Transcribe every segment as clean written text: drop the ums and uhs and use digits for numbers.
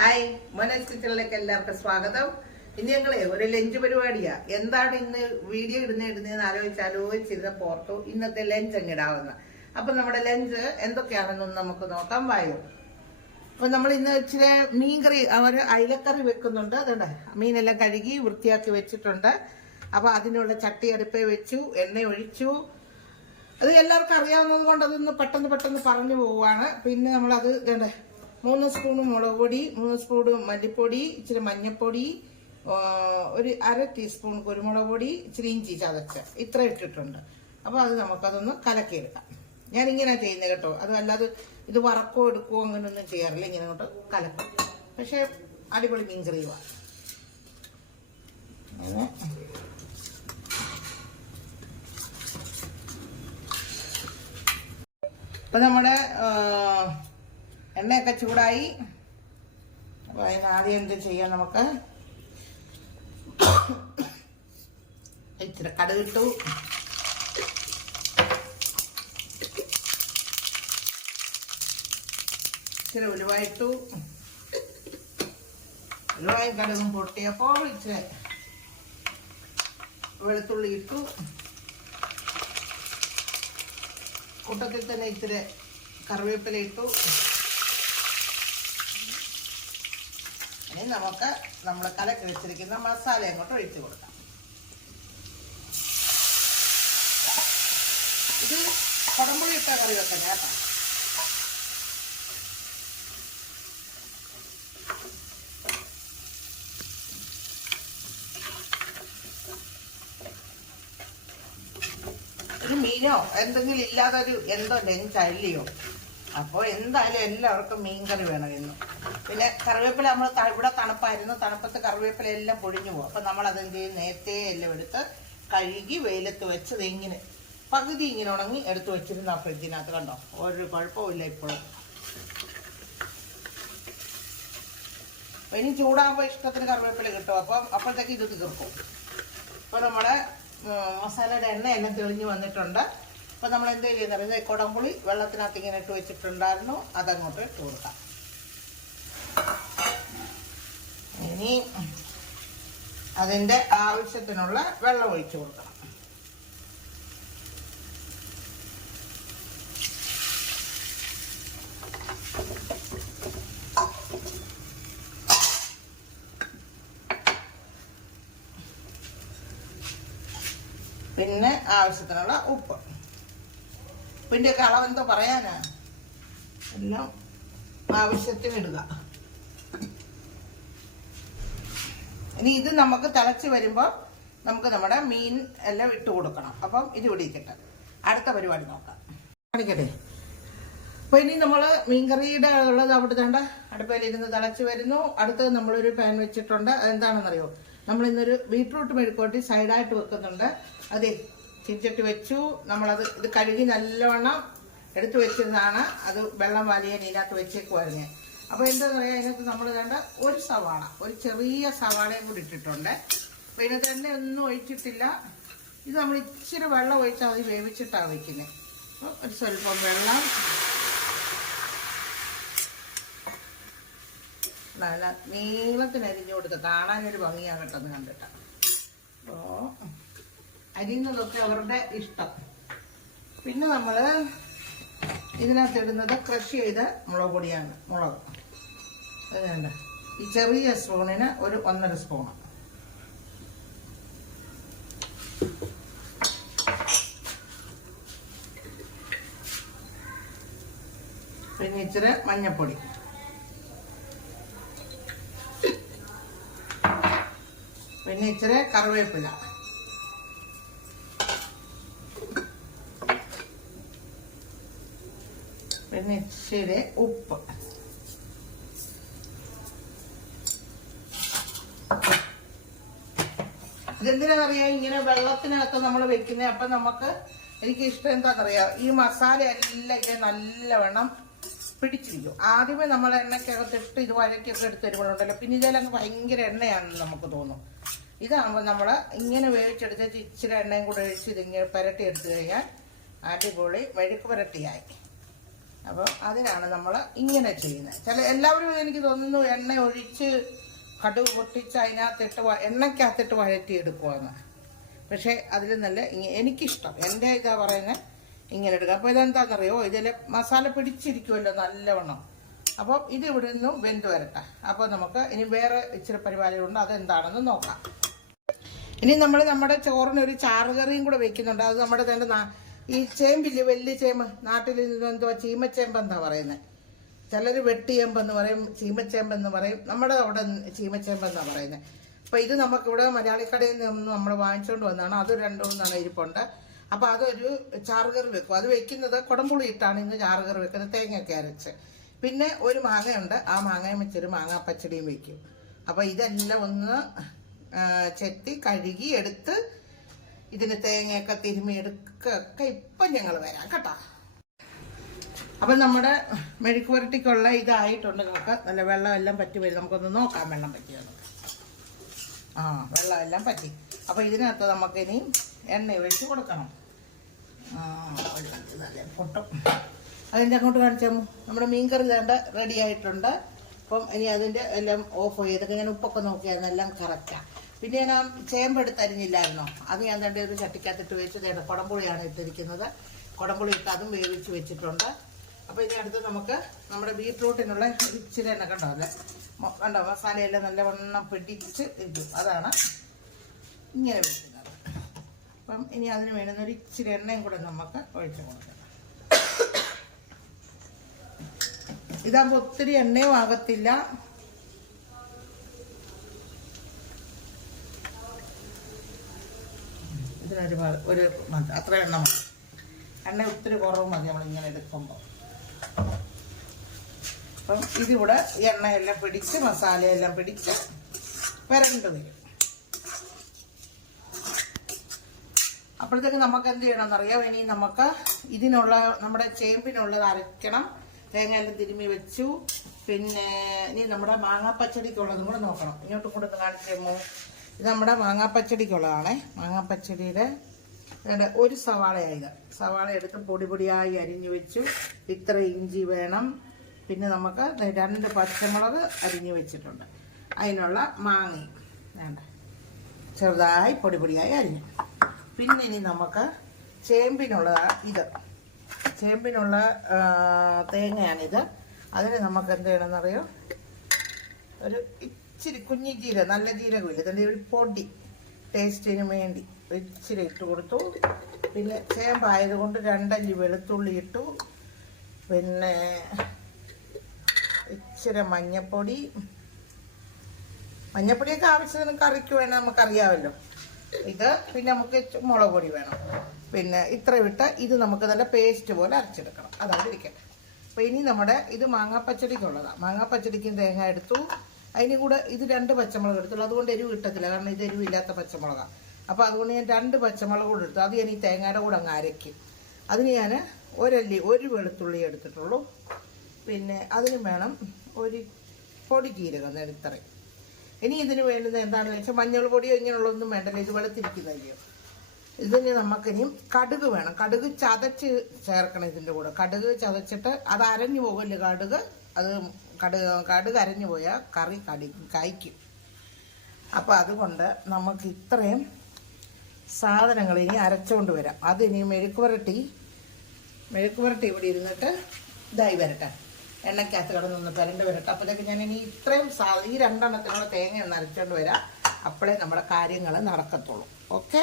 Hi, മോനസ് കിച്ചണിലേക്ക് എല്ലാവർക്കും സ്വാഗതം. ഇനി ഞങ്ങളെ ഒരു ലഞ്ച് പരിപാടിയാ. എന്താണ് ഇന്ന് വീഡിയോ ഇടുന്നതെന്ന് ആലോചിച്ചിരുന്ന പോർത്തു ഇന്നത്തെ ലഞ്ച് അങ്ങിടാവുന്ന. അപ്പൊ നമ്മുടെ ലഞ്ച് എന്തൊക്കെയാണെന്നൊന്ന് നമുക്ക് നോക്കാം. വായോ. അപ്പൊ നമ്മൾ ഇന്ന് ഇച്ചിരി മീൻകറി, അയിലക്കറി വെക്കുന്നുണ്ട്. അതുകൊണ്ട് മീനെല്ലാം കഴുകി വൃത്തിയാക്കി വെച്ചിട്ടുണ്ട്. അപ്പൊ അതിനുള്ള ചട്ടി അടുപ്പേ വെച്ചു, എണ്ണ ഒഴിച്ചു. അത് എല്ലാവർക്കും അറിയാവുന്നത് കൊണ്ട് അതൊന്ന് പെട്ടെന്ന് പറഞ്ഞു പോവാണ്. പിന്നെ നമ്മളത് 3 സ്പൂൺ മുളക് പൊടി, 3 സ്പൂൺ മല്ലിപ്പൊടി, ഇച്ചിരി മഞ്ഞൾപ്പൊടി, ഒരു 1/2 ടീസ്പൂൺ കുരുമുളക് പൊടി, ഇച്ചിരി ഇഞ്ചി ചതച്ച് ഇത്ര ഇട്ടിട്ടുണ്ട്. അപ്പോൾ അത് നമുക്കതൊന്ന് കലക്കിയെടുക്കാം. ഞാനിങ്ങനെ ചെയ്യുന്നത് കേട്ടോ. അതല്ലാതെ ഇത് വറക്കോ എടുക്കോ അങ്ങനെയൊന്നും ചെയ്യാറില്ല. ഇങ്ങനെ അങ്ങോട്ട് കലക്കും. പക്ഷെ അടിപൊളി മീൻ കറിയുമാണ്. അങ്ങനെ ഇപ്പം നമ്മുടെ എണ്ണയൊക്കെ ചൂടായി. അപ്പോൾ അതിന് ആദ്യം എന്ത് ചെയ്യാം, നമുക്ക് ഇച്ചിരി കടുകിട്ടു, ഇച്ചിരി ഉലുവായിട്ടു. ഉലുവായും കടുകും പൊട്ടിയപ്പോൾ ഇച്ചിരി വെളുത്തുള്ളി ഇട്ടു. കൂട്ടത്തിൽ തന്നെ ഇച്ചിരി കറിവേപ്പില ഇട്ടു. ഇനി നമുക്ക് നമ്മൾ കലക്കി വെച്ചിരിക്കുന്ന മസാല അങ്ങോട്ട് ഒഴിച്ചു കൊടുക്കാം. ഇത് കുടംപുളി ഇട്ട കറി വെക്കാം കേട്ടോ. ഒരു മീനോ എന്തെങ്കിലും ഇല്ലാതൊരു എന്തോ ലഞ്ചല്ലയോ. അപ്പോൾ എന്തായാലും എല്ലാവർക്കും മീൻകറി വേണം ഇന്ന്. പിന്നെ കറിവേപ്പില നമ്മൾ ഇവിടെ തണുപ്പായിരുന്നു, തണുപ്പത്ത് കറിവേപ്പില എല്ലാം പൊടിഞ്ഞു പോകും. അപ്പം നമ്മളതെന്ത് ചെയ്യും, നേരത്തെ എല്ലാം എടുത്ത് കഴുകി വെയിലത്ത് വെച്ചത് ഇങ്ങനെ പകുതി ഇങ്ങനെ ഉണങ്ങി എടുത്ത് വെച്ചിരുന്നു. ആ ഫ്രിഡ്ജിനകത്ത് കണ്ടോ, ഒരു കുഴപ്പമില്ല ഇപ്പോഴും. ഇനി ചൂടാകുമ്പോൾ ഇഷ്ടത്തിന് കറിവേപ്പില കിട്ടും. അപ്പം അപ്പോഴത്തേക്ക് ഇത് തീർക്കും. അപ്പോൾ നമ്മുടെ മസാലയുടെ എണ്ണ എല്ലാം തെളിഞ്ഞ് വന്നിട്ടുണ്ട്. അപ്പം നമ്മൾ എന്ത് ചെയ്യുന്നത്, കുടംപുളി വെള്ളത്തിനകത്ത് ഇങ്ങനെ ഇട്ട് വെച്ചിട്ടുണ്ടായിരുന്നു, അതങ്ങോട്ട് ഇട്ട് കൊടുക്കാം. ഇനി അതിൻ്റെ ആവശ്യത്തിനുള്ള വെള്ളം ഒഴിച്ചു കൊടുക്കണം. പിന്നെ ആവശ്യത്തിനുള്ള ഉപ്പ്. ഉപ്പിൻ്റെയൊക്കെ അളവെന്തോ പറയാനാ, എല്ലാം ആവശ്യത്തിന് ഇടുക. ഇനി ഇത് നമുക്ക് തിളച്ച് വരുമ്പോൾ നമുക്ക് നമ്മുടെ മീൻ എല്ലാം ഇട്ട് കൊടുക്കണം. അപ്പം ഇത് ഇടിക്കട്ടെ, അടുത്ത പരിപാടി നോക്കാം. കാണിക്കട്ടെ. അപ്പോൾ ഇനി നമ്മൾ മീൻകറിയുടെ ഉള്ളത് അവിടെ തണ്ട അടുപ്പയിലിരുന്ന് തിളച്ച് വരുന്നു. അടുത്തത് നമ്മളൊരു പാൻ വെച്ചിട്ടുണ്ട്. അതെന്താണെന്നറിയോ, നമ്മളിന്നൊരു ബീട്രൂട്ട് മെഴുക്കോട്ടി സൈഡായിട്ട് വെക്കുന്നുണ്ട്. അതെ, ചീനിച്ചട്ടി വെച്ചു. നമ്മളത് ഇത് കഴുകി നല്ലവണ്ണം എടുത്ത് വെച്ചിരുന്നതാണ്. അത് വെള്ളം വലിയാൻ ഇതിനകത്ത് വെച്ചേക്കുമായിരുന്നു. അപ്പോൾ എന്താണെന്ന് പറയുക, അതിനകത്ത് നമ്മൾ വേണ്ട ഒരു സവാള, ഒരു ചെറിയ സവാളയും കൂടി ഇട്ടിട്ടുണ്ട്. അപ്പോൾ ഇതിനകത്ത് എണ്ണ ഒന്നും ഒഴിച്ചിട്ടില്ല. ഇത് നമ്മൾ ഇച്ചിരി വെള്ളം ഒഴിച്ചാൽ അത് വേവിച്ചിട്ടാണ് വയ്ക്കുന്നത്. അപ്പോൾ ഒരു സ്വല്പം വെള്ളം, നല്ല നീളത്തിന് അരിഞ്ഞു കൊടുക്കുക. കാണാനൊരു ഭംഗിയാകട്ടെന്ന് കണ്ടിട്ടാണ്. അപ്പോൾ അരിയുന്നതൊക്കെ അവരുടെ ഇഷ്ടം. പിന്നെ നമ്മൾ ഇതിനകത്ത് ഇടുന്നത് ക്രഷ് ചെയ്ത മുളക് പൊടിയാണ്. മുളക് അത് വേണ്ട, ഈ ചെറിയ സ്പൂണിന് ഒരു 1.5 സ്പൂണ്. പിന്നെ ഇച്ചിരി മഞ്ഞൾപ്പൊടി, പിന്നെ ഇച്ചിരി കറിവേപ്പില, പിന്നെ ഇച്ചിരി ഉപ്പ്. ഇതെന്തിനാണെന്നറിയാം, ഇങ്ങനെ വെള്ളത്തിനകത്ത് നമ്മൾ വെക്കുന്നത്. അപ്പം നമുക്ക് എനിക്ക് ഇഷ്ടം എന്താണെന്നറിയാം, ഈ മസാല എല്ലാം ഇങ്ങനെ നല്ലവണ്ണം പിടിച്ചിരിക്കും. ആദ്യമേ നമ്മൾ എണ്ണയ്ക്കകത്തിട്ട് ഇത് വഴക്കൊക്കെ എടുത്ത് തരുമ്പോഴുണ്ടല്ലോ, പിന്നെ ഇതിലങ്ങ് ഭയങ്കര എണ്ണയാണെന്ന് നമുക്ക് തോന്നും. ഇതാകുമ്പോൾ നമ്മൾ ഇങ്ങനെ വേവിച്ചെടുത്ത് ഇച്ചിരി എണ്ണയും കൂടെ ഒഴിച്ച് ഇതിങ്ങനെ പുരട്ടി എടുത്തു കഴിഞ്ഞാൽ അടിപൊളി മെഴുക്ക് പുരട്ടിയായി. അപ്പോൾ അതിനാണ് നമ്മൾ ഇങ്ങനെ ചെയ്യുന്നത്. എല്ലാവരും എനിക്ക് തോന്നുന്നു എണ്ണ ഒഴിച്ച് കടുക് പൊട്ടിച്ച് അതിനകത്തിട്ട് എണ്ണയ്ക്കകത്തിട്ട് വഴറ്റിയെടുക്കുമെന്ന്. പക്ഷേ അതിൽ നല്ല എനിക്കിഷ്ടം, എൻ്റെ ഇതാ പറയുന്നത്, ഇങ്ങനെ എടുക്കുക. അപ്പോൾ ഇതെന്താണെന്നറിയോ, ഇതിൽ മസാല പിടിച്ചിരിക്കുമല്ലോ നല്ലവണ്ണം. അപ്പോൾ ഇത് ഇവിടെ നിന്നും വെന്ത് വരട്ടെ. അപ്പോൾ നമുക്ക് ഇനി വേറെ ഇച്ചിരി പരിപാടികളുണ്ട്, അതെന്താണെന്ന് നോക്കാം. ഇനി നമ്മൾ നമ്മുടെ ചോറിനൊരു ചാറുകറിയും കൂടെ വെക്കുന്നുണ്ട്. അത് നമ്മുടെ തന്നെ ഈ ചേമ്പില്ലേ, വലിയ ചേമ്പ്, നാട്ടിൽ എന്തുവാ ചീമച്ചേമ്പെന്നാണ് പറയുന്നത്. ചിലർ വെട്ടിയേമ്പെന്ന് പറയും, ചീമച്ചേമ്പെന്ന് പറയും. നമ്മുടെ അവിടെ ചീമച്ചേമ്പെന്നാണ് പറയുന്നത്. അപ്പോൾ ഇത് നമുക്കിവിടെ മലയാളിക്കടയിൽ നിന്ന് നമ്മൾ വാങ്ങിച്ചുകൊണ്ട് വന്നതാണ്. അത് 2-3 ഇരിപ്പുണ്ട്. അപ്പോൾ അതൊരു ചാറുകറി വെക്കും. അത് വെക്കുന്നത് കുടംപുളി ഇട്ടാണ് ഇന്ന് ചാറുകറി വെക്കുന്നത്, തേങ്ങയൊക്കെ അരച്ച്. പിന്നെ ഒരു മാങ്ങയുണ്ട്, ആ മാങ്ങയും വെച്ചൊരു മാങ്ങാ പച്ചടിയും വെക്കും. അപ്പോൾ ഇതെല്ലാം ഒന്ന് ചെത്തി കഴുകി എടുത്ത് ഇതിന് തേങ്ങയൊക്കെ തിരുമ്മി എടുക്കൊക്കെ ഇപ്പം ഞങ്ങൾ വരാം കേട്ടോ. അപ്പം നമ്മുടെ മെഴുക്ക് പുരട്ടിക്കുള്ള ഇതായിട്ടുണ്ട്. നമുക്ക് നല്ല വെള്ളമെല്ലാം പറ്റി വരും. നമുക്കൊന്ന് നോക്കാം വെള്ളം പറ്റിയെന്ന്. വെള്ളമെല്ലാം പറ്റി. അപ്പോൾ ഇതിനകത്ത് നമുക്കിനി എണ്ണ ഒഴിച്ച് കൊടുക്കണം. നല്ല പൊട്ടും. അതിൻ്റെ അങ്ങോട്ട് കാണിച്ചാൽ നമ്മുടെ മീൻകറി വേണ്ട റെഡി ആയിട്ടുണ്ട്. അപ്പം ഇനി അതിൻ്റെ എല്ലാം ഓഫ് ചെയ്തൊക്കെ ഞാൻ ഉപ്പൊക്കെ നോക്കിയായിരുന്നു, എല്ലാം കറക്റ്റാണ്. പിന്നെ ഞാൻ ചേമ്പെടുത്തരിഞ്ഞില്ലായിരുന്നോ, അത് ഞാൻ തൻ്റെ ഒരു ചട്ടിക്കകത്തിട്ട് വെച്ച് കുടംപുളിയാണ് ഇട്ടിരിക്കുന്നത്. കുടംപുളി ഇട്ട് അതും വേവിച്ച് വെച്ചിട്ടുണ്ട്. അപ്പോൾ ഇനി അടുത്ത് നമുക്ക് നമ്മുടെ ബീട്രൂട്ടിനുള്ള ഇച്ചിരി എണ്ണ കണ്ടോ, അല്ലേ കണ്ടോ, മസാലയെല്ലാം നല്ലവണ്ണം പിടിച്ച് ഇരിക്കും. അതാണ് ഇങ്ങനെ വെക്കുന്നത്. അപ്പം ഇനി അതിന് വേണ്ടുന്ന ഒരു ഇച്ചിരി എണ്ണയും കൂടെ നമുക്ക് ഒഴിച്ച് കൊടുക്കണം. ഇതാകുമ്പോൾ ഒത്തിരി എണ്ണയും ആകത്തില്ല. ഇതിനൊരു അത്ര എണ്ണ മതി. എണ്ണ ഒത്തിരി കുറവ് മതി നമ്മളിങ്ങനെ എടുക്കുമ്പോൾ. അപ്പം ഇതിവിടെ എണ്ണയെല്ലാം പിടിച്ച് മസാലയെല്ലാം പിടിച്ച് വരണ്ട് വരും. അപ്പോഴത്തേക്ക് നമുക്ക് എന്ത് ചെയ്യണമെന്നറിയാം. ഇനി നമുക്ക് ഇതിനുള്ള നമ്മുടെ ചേമ്പിനുള്ളത് അരയ്ക്കണം. തേങ്ങയെല്ലാം തിരുമ്മി വെച്ചു. പിന്നെ ഇനി നമ്മുടെ മാങ്ങാപ്പച്ചടിക്കുള്ളതും കൂടെ നോക്കണം. ഇങ്ങോട്ടും കൂടെ ഒന്ന് കാണിച്ചേമോ. ഇത് നമ്മുടെ മാങ്ങാപ്പച്ചടിക്കുള്ളതാണേ. മാങ്ങാപ്പച്ചടിയുടെ ഒരു സവാളയായത്. സവാള എടുത്ത് പൊടിയായി അരിഞ്ഞു വെച്ചു. ഇത്ര ഇഞ്ചി വേണം. പിന്നെ നമുക്ക് 2 പച്ചമുളക് അരിഞ്ഞു വെച്ചിട്ടുണ്ട്. അതിനുള്ള മാങ്ങയും വേണ്ട, ചെറുതായി പൊടിയായി അരിഞ്ഞു. പിന്നെ ഇനി നമുക്ക് ചേമ്പിനുള്ളതാണ് ഇത്. ചേമ്പിനുള്ള തേങ്ങയാണിത്. അതിന് നമുക്ക് എന്ത് ചെയ്യണമെന്നറിയോ, ഒരു ഇച്ചിരി കുഞ്ഞി ജീരകം, നല്ല ജീരകമില്ല, അതിൻ്റെ ഒരു പൊടി ടേസ്റ്റിന് വേണ്ടി ഇച്ചിരി ഇട്ട് കൊടുത്തു. പിന്നെ ചേമ്പായതുകൊണ്ട് 2 അല്ലി വെളുത്തുള്ളി ഇട്ടു. പിന്നെ ഇച്ചിരി മഞ്ഞപ്പൊടിയൊക്കെ ആവശ്യത്തിന് കറിക്ക് വേണം, നമുക്കറിയാമല്ലോ. ഇത് പിന്നെ നമുക്ക് മുളക് പൊടി വേണം. പിന്നെ ഇത്ര വിട്ട് ഇത് നമുക്ക് നല്ല പേസ്റ്റ് പോലെ അരച്ചെടുക്കണം. അതാണ് ഇരിക്കട്ടെ. അപ്പോൾ ഇനി നമ്മുടെ ഇത് മാങ്ങാപ്പച്ചടിക്കുള്ളതാണ്. മാങ്ങാപ്പച്ചടിക്കും തേങ്ങ എടുത്തു. അതിന് കൂടെ ഇത് 2 പച്ചമുളക് എടുത്തുള്ളൂ. അതുകൊണ്ട് എരിവ് കിട്ടത്തില്ല, കാരണം ഇത് എരിവില്ലാത്ത പച്ചമുളകാണ്. അപ്പോൾ അതുകൊണ്ട് ഞാൻ 2 പച്ചമുളക് കൂടെ എടുത്തു. അത് ഞാൻ ഈ തേങ്ങയുടെ കൂടെ അങ്ങ് അരയ്ക്കും. അതിന് ഞാൻ ഒരു വെളുത്തുള്ളി എടുത്തിട്ടുള്ളൂ. പിന്നെ അതിന് വേണം ഒരു പൊടി ജീരകം, ഇത്രയും. ഇനി ഇതിന് വേണ്ടുന്നത് എന്താണെന്ന് വെച്ചാൽ മഞ്ഞൾ പൊടിയോ ഇങ്ങനെയുള്ളതൊന്നും വേണ്ടല്ലോ, ഇത് വെളുത്തിരിക്കുന്നതല്ലയോ. ഇതിന് നമുക്കിനി കടുക് വേണം. കടുക് ചതച്ച് ചേർക്കണം ഇതിൻ്റെ കൂടെ. കടുക് ചതച്ചിട്ട് അത് അരഞ്ഞു പോകുമല്ലോ കടുക്. അത് കടുക് അരഞ്ഞു പോയാൽ കറി കായ്ക്കും. അപ്പോൾ അതുകൊണ്ട് നമുക്ക് ഇത്രയും സാധനങ്ങൾ ഇനി അരച്ചുകൊണ്ട് വരാം. അതിനി മെഴുക്ക് പുരട്ടി ഇവിടെ ഇരുന്നിട്ട് ഇതായി വരട്ടെ, എണ്ണയ്ക്കകത്ത് കിടന്നൊന്ന് പരണ്ട് വരട്ടെ. അപ്പോഴത്തേക്ക് ഞാൻ ഇനി ഇത്രയും ഈ 2 എണ്ണത്തിനുള്ള തേങ്ങ ഒന്ന് അരച്ചുകൊണ്ട് വരാം. അപ്പോഴേ നമ്മുടെ കാര്യങ്ങൾ നടക്കത്തുള്ളൂ. ഓക്കെ.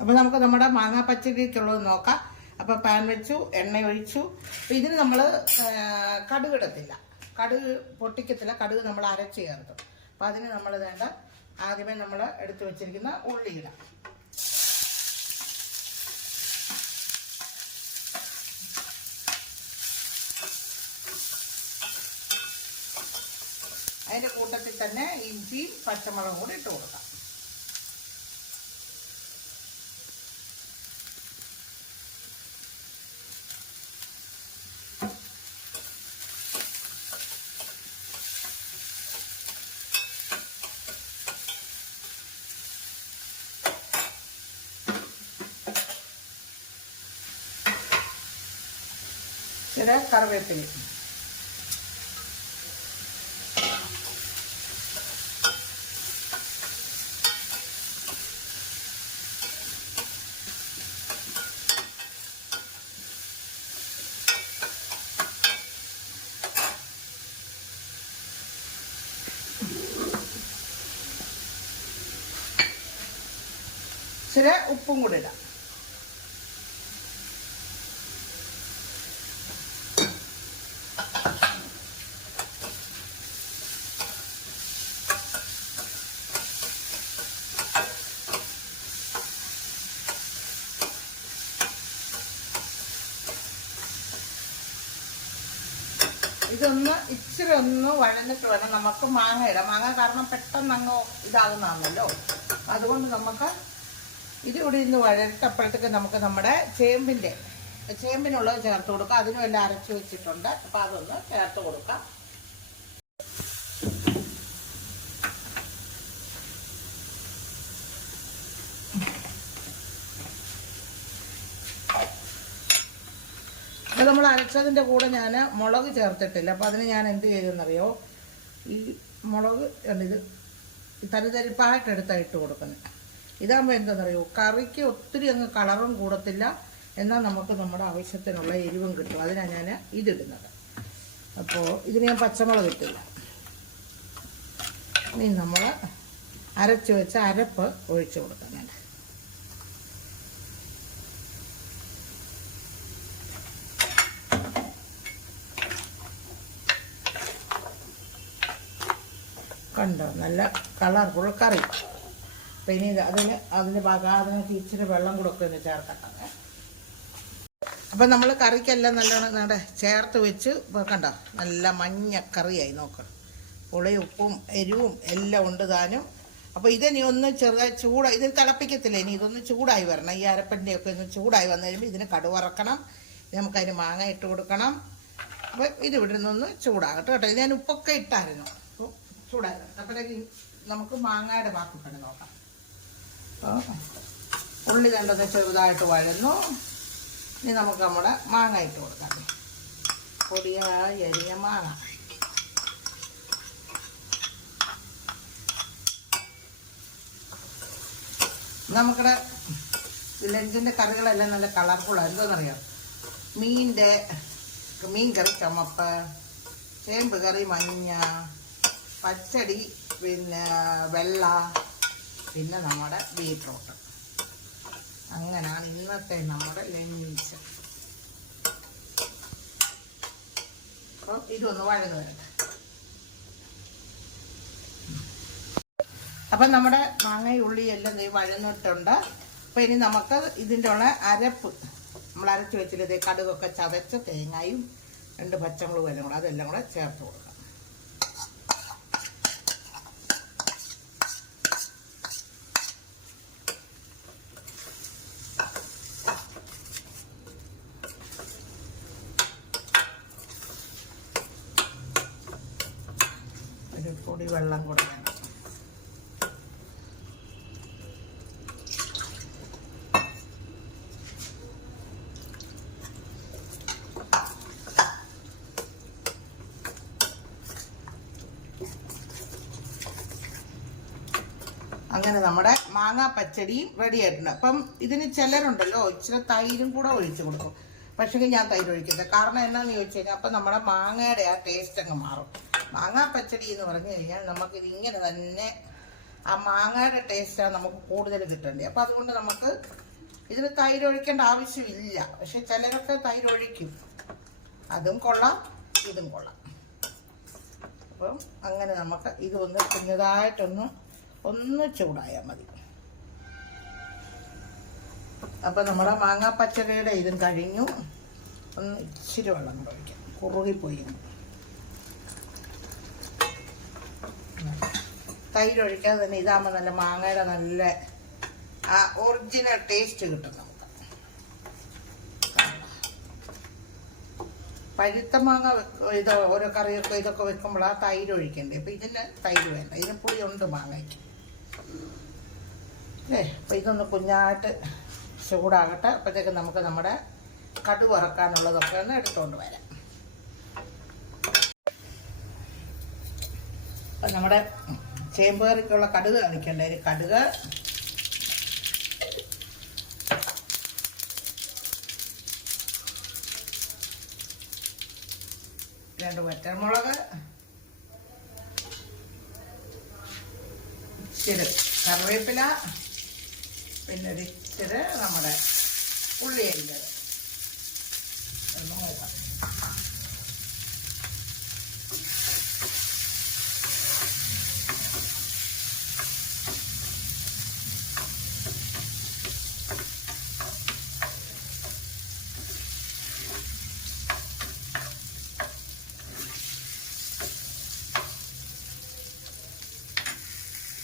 അപ്പോൾ നമുക്ക് നമ്മുടെ മാങ്ങാ പച്ചടിക്കുള്ളത് നോക്കാം. അപ്പോൾ പാൻ വെച്ചു, എണ്ണ ഒഴിച്ചു. അപ്പോൾ ഇതിന് നമ്മൾ കടുക് ഇടത്തില്ല, കടുക് പൊട്ടിക്കത്തില്ല. കടുക് നമ്മൾ അരച്ച് ചേർത്തു. അപ്പോൾ അതിന് നമ്മൾ വേണ്ട ആദ്യമേ നമ്മൾ എടുത്തു വെച്ചിരിക്കുന്ന ഉള്ളി ഇടാം. അതിൻ്റെ കൂട്ടത്തിൽ തന്നെ ഇഞ്ചി പച്ചമുളകും കൂടി ഇട്ട് കൊടുക്കാം. ഇച്ചിരി കറിവേപ്പില. ഇച്ചിരി ഉപ്പും കൂടി ഇടാം. ഇതൊന്ന് ഇച്ചിരി ഒന്ന് വഴന്നിട്ട് വേണം നമുക്ക് മാങ്ങ ഇടാം. മാങ്ങ കാരണം പെട്ടെന്ന് അങ്ങ് ഇതാകുന്നതാണല്ലോ. അതുകൊണ്ട് നമുക്ക് ഇത് ഇവിടെ ഇന്ന് വഴട്ടപ്പോഴത്തേക്ക് നമുക്ക് നമ്മുടെ ചേമ്പിനുള്ളത് ചേർത്ത് കൊടുക്കാം. അതിനും എല്ലാം അരച്ച് വെച്ചിട്ടുണ്ട്. അപ്പം അതൊന്ന് ചേർത്ത് കൊടുക്കാം. അപ്പോൾ നമ്മൾ അരച്ചതിൻ്റെ കൂടെ ഞാൻ മുളക് ചേർത്തിട്ടില്ല. അപ്പോൾ അതിന് ഞാൻ എന്ത് ചെയ്തെന്നറിയോ, ഈ മുളക് ഇത് തരിതരിപ്പായിട്ടെടുത്താണ് ഇട്ട് കൊടുക്കുന്നത്. ഇതാകുമ്പോൾ എന്താണെന്നറിയോ, കറിക്ക് ഒത്തിരി അങ്ങ് കളറും കൂടത്തില്ല, എന്നാൽ നമുക്ക് നമ്മുടെ ആവശ്യത്തിനുള്ള എരിവും കിട്ടും. അതിനാണ് ഞാൻ ഇതിടുന്നത്. അപ്പോൾ ഇതിന് ഞാൻ പച്ചമുളക് ഇട്ടില്ല. ഇനി നമ്മൾ അരച്ച് വെച്ച അരപ്പ് ഒഴിച്ച് കൊടുക്കുന്നുണ്ട്. കണ്ടോ, നല്ല കളർഫുൾ കറി. അപ്പം ഇനി അതിന് അതിനൊക്കെ ഇച്ചിരി വെള്ളം കൊടുക്കുക എന്ന് ചേർക്കട്ടെ. അപ്പം നമ്മൾ കറിക്കെല്ലാം നല്ലോണം ചേർത്ത് വെച്ച് കണ്ടോ, നല്ല മഞ്ഞക്കറിയായി നോക്കണം. പുളിയും ഉപ്പും എരിവും എല്ലാം ഉണ്ട് താനും. അപ്പോൾ ഇതിനി ഒന്ന് ചെറുതായി ഇത് തിളപ്പിക്കത്തില്ല. ഇനി ഇതൊന്ന് ചൂടായി വരണം. ഈ അരപ്പൻ്റെയൊക്കെ ഒന്ന് ചൂടായി വന്നു കഴിയുമ്പോൾ ഇതിന് കടുവറക്കണം. നമുക്കതിന് മാങ്ങ ഇട്ട് കൊടുക്കണം. അപ്പോൾ ഇത് ഇവിടെ നിന്നൊന്ന് ചൂടാകട്ടെ കേട്ടോ. ഇത് ഞാൻ ഉപ്പൊക്കെ ഇട്ടായിരുന്നു. അപ്പോൾ ചൂടായി അപ്പോഴേക്ക് നമുക്ക് മാങ്ങയുടെ ബാക്കിപ്പണി നോക്കാം. ഉള്ളി കണ്ടത് ചെറുതായിട്ട് വഴന്നു. ഇനി നമുക്ക് നമ്മുടെ മാങ്ങ ഇട്ട് കൊടുക്കാം. പൊടിയായി അരിഞ്ഞ മാങ്ങ. നമുക്കിടെ ലഞ്ചിൻ്റെ കറികളെല്ലാം നല്ല കളർഫുള്ളാണ്. എന്താണെന്നറിയാം, മീൻ കറി ചുമപ്പ്, ചേമ്പ് കറി മഞ്ഞ, പച്ചടി പിന്നെ വെള്ള, പിന്നെ നമ്മുടെ ബീറ്റ്റൂട്ട്. അങ്ങനെയാണ് ഇന്നത്തെ നമ്മുടെ ലഞ്ച്. അപ്പോൾ ഇതൊന്ന് വഴന്ന് വരട്ടെ. അപ്പം നമ്മുടെ മാങ്ങയും ഉള്ളിയെല്ലാം വഴന്നിട്ടുണ്ട്. അപ്പോൾ ഇനി നമുക്ക് ഇതിൻ്റെ ഉള്ള അരപ്പ് നമ്മൾ അരച്ച് വെച്ചിട്ട് കടുകൊക്കെ ചതച്ച് തേങ്ങയും 2 പച്ചമുളകും എല്ലാം കൂടെ അതെല്ലാം കൂടെ ചേർത്ത് കൊടുക്കാം. ഒരു പൊടി വെള്ളം കൂടെ വേണം. അങ്ങനെ നമ്മുടെ മാങ്ങാ പച്ചടിയും റെഡി ആയിട്ടുണ്ട്. അപ്പം ഇതിന് ചിലരുണ്ടല്ലോ ഇച്ചിരി തൈരും കൂടെ ഒഴിച്ച് കൊടുക്കും. പക്ഷേ ഞാൻ തൈര് ഒഴിക്കുന്നത് കാരണം എന്നാന്ന് ചോദിച്ചു കഴിഞ്ഞാൽ അപ്പം നമ്മുടെ മാങ്ങയുടെ ആ ടേസ്റ്റ് അങ്ങ് മാറും. മാങ്ങാ പച്ചടി എന്ന് പറഞ്ഞു കഴിഞ്ഞാൽ നമുക്കിത് ഇങ്ങനെ തന്നെ ആ മാങ്ങയുടെ ടേസ്റ്റാണ് നമുക്ക് കൂടുതൽ കിട്ടേണ്ടത്. അപ്പം അതുകൊണ്ട് നമുക്ക് ഇതിന് തൈര് ഒഴിക്കേണ്ട ആവശ്യമില്ല. പക്ഷെ ചിലരൊക്കെ തൈര് ഒഴിക്കും. അതും കൊള്ളാം, ഇതും കൊള്ളാം. അപ്പം അങ്ങനെ നമുക്ക് ഇതൊന്ന് കുഞ്ഞതായിട്ടൊന്ന് ചൂടായാൽ മതി. അപ്പം നമ്മുടെ മാങ്ങാ പച്ചടിയുടെ ഇതും കഴിഞ്ഞു. ഒന്ന് ഇച്ചിരി വെള്ളം കൂടെ ഒഴിക്കാം. കുറുകിപ്പോയി. തൈര് ഒഴിക്കാതെ തന്നെ ഇതാകുമ്പോൾ നല്ല മാങ്ങയുടെ നല്ല ആ ഒറിജിനൽ ടേസ്റ്റ് കിട്ടും നമുക്ക്. പഴുത്ത മാങ്ങ ഇത് ഓരോ കറിയൊക്കെ ഇതൊക്കെ വെക്കുമ്പോൾ ആ തൈര് ഒഴിക്കണ്ടേ. അപ്പം ഇതിന് തൈര് വേണ്ട, ഇതിന് പുളിയുണ്ട് മാങ്ങയ്ക്ക് അല്ലേ. അപ്പം ഇതൊന്ന് കുഞ്ഞായിട്ട് ചൂടാകട്ടെ. അപ്പോഴത്തേക്ക് നമുക്ക് നമ്മുടെ കടുക് വറക്കാനുള്ളതൊക്കെ ഒന്ന് എടുത്തുകൊണ്ട് വരാം. അപ്പം നമ്മുടെ ചേമ്പ് കറിക്കുള്ള കടുക് കാണിക്കണ്ടേ. കടുക്, രണ്ട് വറ്റൽമുളക്, ഇച്ചിരി കറിവേപ്പില, പിന്നെ ഒരു ഇച്ചിരി നമ്മുടെ ഉള്ളി അരിഞ്ഞത് ഒന്ന് നോക്കാം.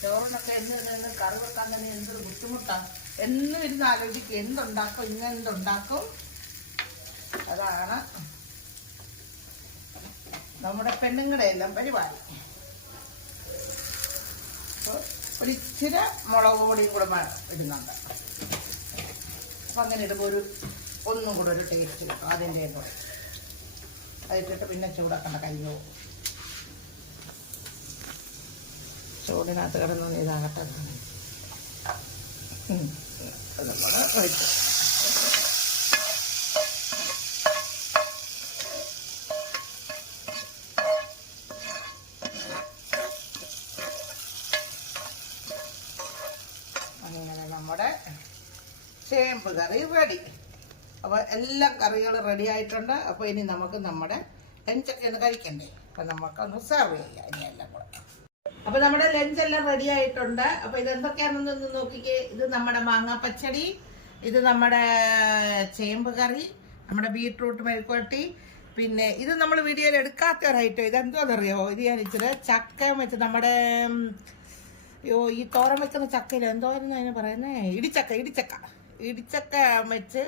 ചോറിനൊക്കെ എന്ന് കറി വെക്കാൻ തന്നെ എന്തൊരു ബുദ്ധിമുട്ടാണ്. എന്നും ഇരുന്ന് ആലോചിക്കും എന്തുണ്ടാക്കും, ഇങ്ങനെ എന്തുണ്ടാക്കും. അതാണ് നമ്മുടെ പെണ്ണുങ്ങളുടെ എല്ലാം പരിപാടി. ഒരു ഇച്ചിരി മുളക് പൊടിയും കൂടെ ഇടുന്നുണ്ട്. അപ്പം അങ്ങനെ ഇടുമ്പോൾ ഒന്നും കൂടെ ഒരു ടേസ്റ്റ് കിട്ടും. അതിൻ്റെ കൂടെ അതിട്ടിട്ട് പിന്നെ ചൂടാക്കേണ്ട കരിയോ ചൂടിനകത്ത് കിടന്നൊന്നും ഇതാകട്ടെ. നമ്മൾ ഒഴിച്ചു അങ്ങനെ നമ്മുടെ ചേമ്പ് കറി റെഡി. അപ്പോൾ എല്ലാ കറികളും റെഡി ആയിട്ടുണ്ട്. അപ്പോൾ ഇനി നമുക്ക് നമ്മുടെ ലഞ്ചൊക്കെ ഒന്ന് കഴിക്കണ്ടേ. അപ്പം നമുക്കൊന്ന് സെർവ് ചെയ്യാം ഇനി എല്ലാം കൂടെ. അപ്പൊ നമ്മുടെ ലഞ്ച് എല്ലാം റെഡി ആയിട്ടുണ്ട്. അപ്പൊ ഇതെന്തൊക്കെയാണെന്നൊന്ന് നോക്കിക്കേ. ഇത് നമ്മുടെ മാങ്ങ പച്ചടി, ഇത് നമ്മുടെ ചേമ്പ് കറി, നമ്മുടെ ബീട്രൂട്ട് മെഴുക്കുവരട്ടി, പിന്നെ ഇത് നമ്മൾ വീഡിയോയിൽ എടുക്കാത്ത ഒരു ഐറ്റം. ഇതെന്തോന്നറിയോ, ഇത് ഞാൻ ഇച്ചിരി ചക്ക വെച്ച് നമ്മുടെ ഈ തോരൻ വെക്കുന്ന ചക്കയിൽ എന്തോന്ന് അതിന് പറയുന്നത്, ഇടിച്ചക്ക വെച്ച്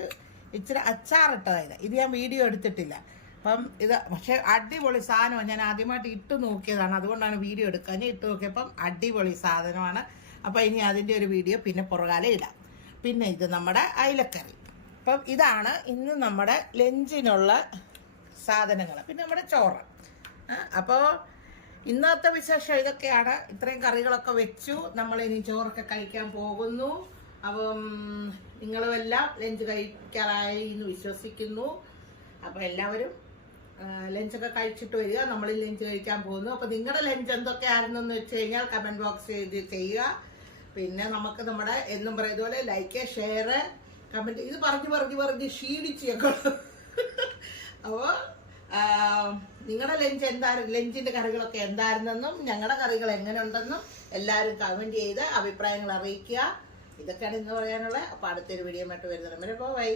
ഇച്ചിരി അച്ചാറിട്ടതായത്. ഇത് ഞാൻ വീഡിയോ എടുത്തിട്ടില്ല. അപ്പം ഇത് പക്ഷെ അടിപൊളി സാധനമാണ്. ഞാൻ ആദ്യമായിട്ട് ഇട്ട് നോക്കിയതാണ്, അതുകൊണ്ടാണ് വീഡിയോ എടുക്കാൻ. ഞാൻ ഇട്ട് നോക്കിയപ്പം അടിപൊളി സാധനമാണ്. അപ്പം ഇനി അതിൻ്റെ ഒരു വീഡിയോ പിന്നെ പുറകാലം ഇടാം. പിന്നെ ഇത് നമ്മുടെ അയിലക്കറി. അപ്പം ഇതാണ് ഇന്ന് നമ്മുടെ ലഞ്ചിനുള്ള സാധനങ്ങൾ. പിന്നെ നമ്മുടെ ചോറ്. അപ്പോൾ ഇന്നത്തെ വിശേഷം ഇതൊക്കെയാണ്. ഇത്രയും കറികളൊക്കെ വെച്ചു. നമ്മൾ ഇനി ചോറൊക്കെ കഴിക്കാൻ പോകുന്നു. അപ്പം നിങ്ങളും എല്ലാം ലഞ്ച് കഴിക്കാറായി എന്ന് വിശ്വസിക്കുന്നു. അപ്പോൾ എല്ലാവരും ലഞ്ചൊക്കെ കഴിച്ചിട്ട് വരിക. നമ്മൾ ലഞ്ച് കഴിക്കാൻ പോകുന്നു. അപ്പോൾ നിങ്ങളുടെ ലഞ്ച് എന്തൊക്കെയായിരുന്നെന്ന് വെച്ച് കഴിഞ്ഞാൽ കമൻറ്റ് ബോക്സ് ചെയ്യുക. പിന്നെ നമുക്ക് നമ്മുടെ എന്നും പറയുന്ന പോലെ ലൈക്ക്, ഷെയർ, കമൻറ്റ് ഇത് പറഞ്ഞ് ക്ഷീണിച്ചേക്കും. അപ്പോൾ നിങ്ങളുടെ ലഞ്ചിൻ്റെ കറികളൊക്കെ എന്തായിരുന്നെന്നും ഞങ്ങളുടെ കറികൾ എങ്ങനെ ഉണ്ടെന്നും എല്ലാവരും കമൻറ്റ് ചെയ്ത് അഭിപ്രായങ്ങൾ അറിയിക്കുക. ഇതൊക്കെയാണ് ഇന്ന് പറയാനുള്ളത്. അപ്പോൾ അടുത്തൊരു വീഡിയോ ആയിട്ട് വരുന്നത്. ബൈ.